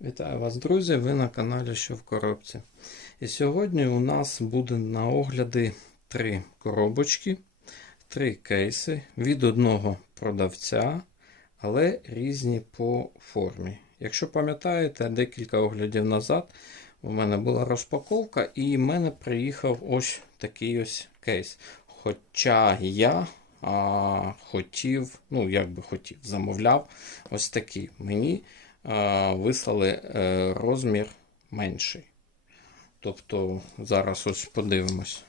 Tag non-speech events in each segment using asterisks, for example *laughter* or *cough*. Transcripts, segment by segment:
Вітаю вас, друзі! Ви на каналі Що в коробці. І сьогодні у нас буде на огляді три коробочки, три кейси від одного продавця, але різні по формі. Якщо пам'ятаєте, декілька оглядів назад у мене була розпаковка, і в мене приїхав ось такий ось кейс. Хоча я а, хотів, ну як би хотів, замовляв ось такий. Мені вислали е, розмір менший. Тобто, зараз ось подивимось.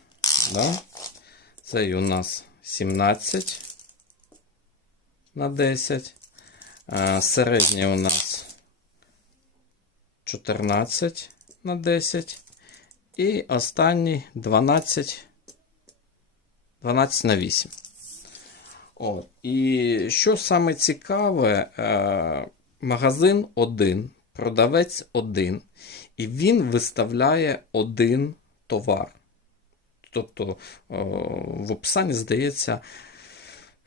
Да? Цей у нас 17 на 10. А, середній у нас 14 на 10. І останній 12, 12 на 8. От. І що саме цікаве, е, магазин один, продавець один, і він виставляє один товар. Тобто е, в описанні, здається,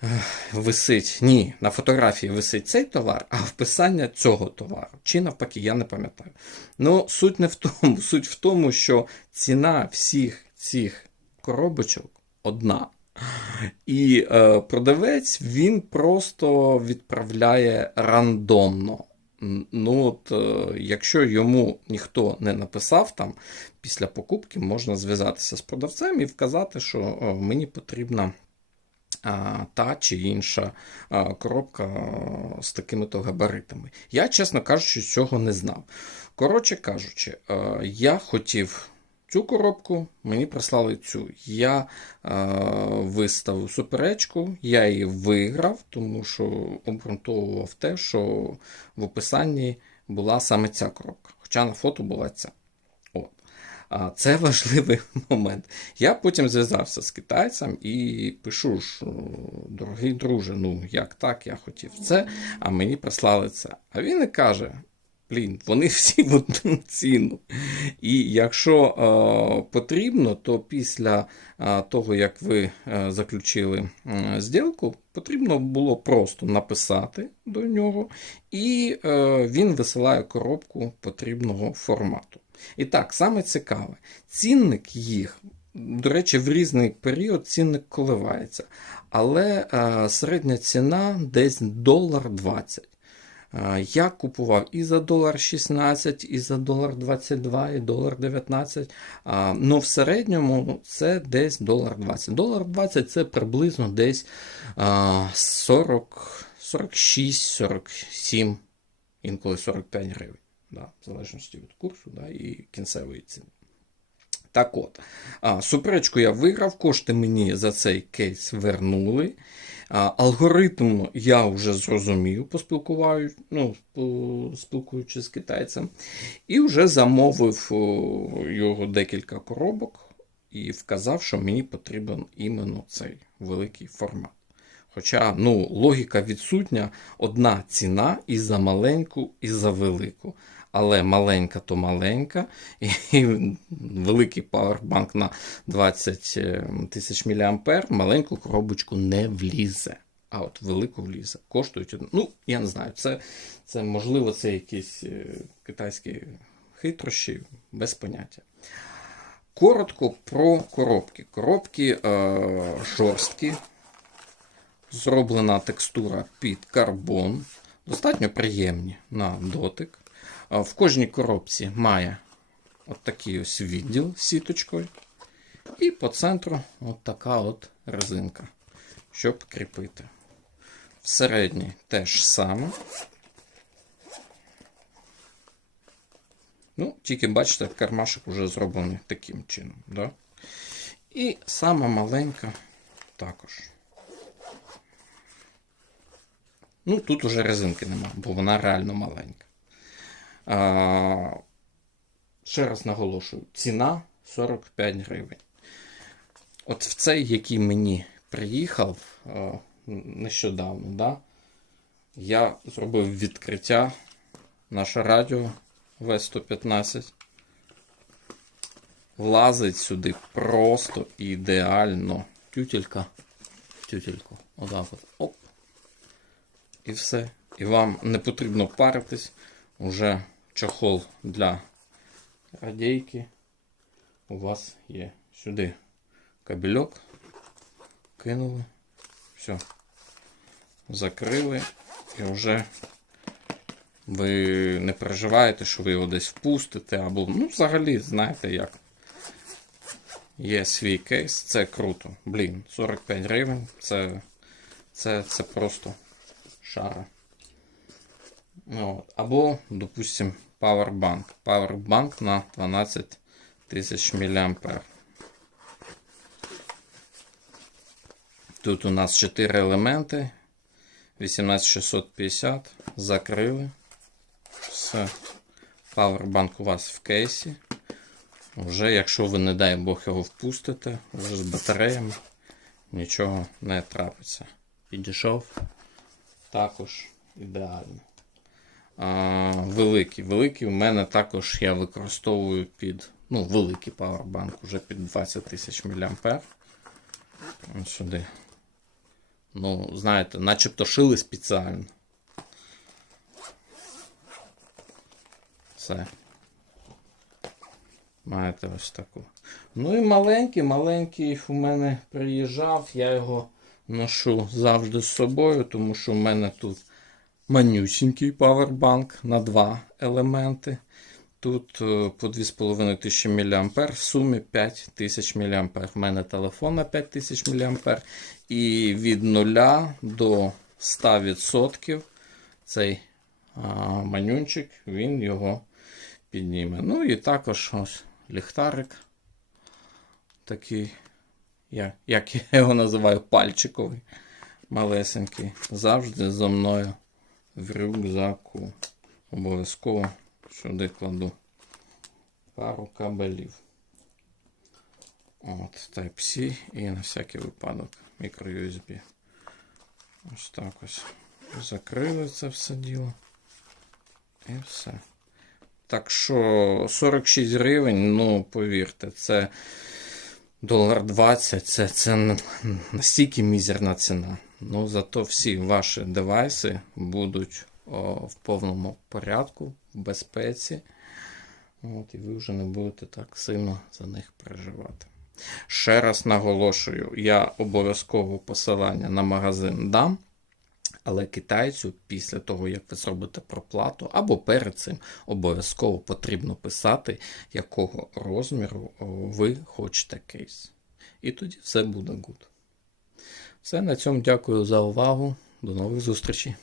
е, висить. Ні, на фотографії висить цей товар, а вписання цього товару. Чи навпаки, я не пам'ятаю. Ну, суть не в тому. Суть в тому, що ціна всіх цих коробочок одна. І е, продавець він просто відправляє рандомно. Ну, от, е, якщо йому ніхто не написав там після покупки, можна зв'язатися з продавцем і вказати, що е, мені потрібна а, та чи інша а, коробка а, з такими-то габаритами. Я, чесно кажучи, цього не знав. Коротше кажучи, е, я хотів цю коробку, мені прислали цю. Я е, виставив суперечку, я її виграв, тому що обґрунтовував те, що в описанні була саме ця коробка. Хоча на фото була ця. От. А це *laughs* важливий момент. Я потім зв'язався з китайцем і пишу, що дорогий друже, ну як так, я хотів це, а мені прислали це. А він і каже: Блін, вони всі в одну ціну. І якщо е, потрібно, то після е, того, як ви е, заключили е, зділку, потрібно було просто написати до нього, і е, він висилає коробку потрібного формату. І так, саме цікаве, цінник їх, до речі, в різний період цінник коливається, але е, середня ціна десь долар 20. Я купував і за долар 16, і за долар 22, і долар 19. А, Ну, в середньому це десь долар 20. Долар 20 це приблизно десь 40, 46, 47, інколи 45 гривень. Да, в залежності від курсу да, і кінцевої ціни. Так от, суперечку я виграв, кошти мені за цей кейс вернули. Алгоритм я вже зрозумів, поспілкуваю, ну, спілкуючись з китайцем, і вже замовив його декілька коробок і вказав, що мені потрібен іменно цей великий формат. Хоча ну, логіка відсутня, одна ціна і за маленьку, і за велику. Але маленька то маленька, і, великий павербанк на 20 тисяч мА маленьку коробочку не влізе. А от велику влізе. Коштують. Ну, я не знаю, це, це можливо, це якісь е, китайські хитрощі, без поняття. Коротко про коробки. Коробки е, жорсткі, зроблена текстура під карбон, достатньо приємні на дотик. В кожній коробці має от ось відділ з сіточкою. І по центру от от резинка, щоб кріпити. В середній теж саме. Ну, тільки бачите, кармашок вже зроблений таким чином. Да? І сама маленька також. Ну, тут уже резинки нема, бо вона реально маленька. Ще раз наголошую: ціна 45 гривень. От в цей, який мені приїхав нещодавно, да, я зробив відкриття. Наше радіо В115 влазить сюди просто ідеально. Тютелька. Тютельку. Отак от. Оп. І все. І вам не потрібно паритись. Уже чохол для радійки у вас є. Сюди кабельок кинули. Все. Закрили і вже ви не переживаєте, що ви його десь впустите, або, ну, взагалі, знаєте як. Є свій кейс, це круто. Блін, 45 гривень, це, це, це просто шара. Ну. Або, допустим, Powerbank. Powerbank на 12 тисяч мА. Тут у нас 4 елементи. 18650. Закрили. Все. Powerbank у вас в кейсі. Вже, якщо ви, не дай Бог, його впустите, вже з батареями нічого не трапиться. Підійшов також ідеально. Великий. Великий у мене також я використовую під ну, великий павербанк уже під 20 тисяч мА. Ось сюди. Ну, знаєте, начебто шили спеціально. Все. Маєте ось таку. Ну і маленький, маленький у мене приїжджав, я його ношу завжди з собою, тому що в мене тут манюсінький павербанк на два елементи. Тут е, по 2500 мА, в сумі 5000 мА. В мене телефон на 5000 мА. І від 0 до 100% цей манюнчик, він його підніме. Ну і також ось ліхтарик. Такий, як я його називаю, пальчиковий, малесенький. Завжди зо мною в рюкзаку. Обов'язково сюди кладу пару кабелів. От, Type-C і на всякий випадок мікро-USB. Ось так ось. Закрили це все діло. І все. Так що 46 гривень, ну, повірте, це долар 20, це, це настільки мізерна ціна. Ну, зато всі ваші девайси будуть о, в повному порядку, в безпеці. От, і ви вже не будете так сильно за них переживати. Ще раз наголошую, я обов'язково посилання на магазин дам. Але китайцю, після того, як ви зробите проплату, або перед цим обов'язково потрібно писати, якого розміру ви хочете кейс. І тоді все буде good. Все, на цьому дякую за увагу. До нових зустрічей.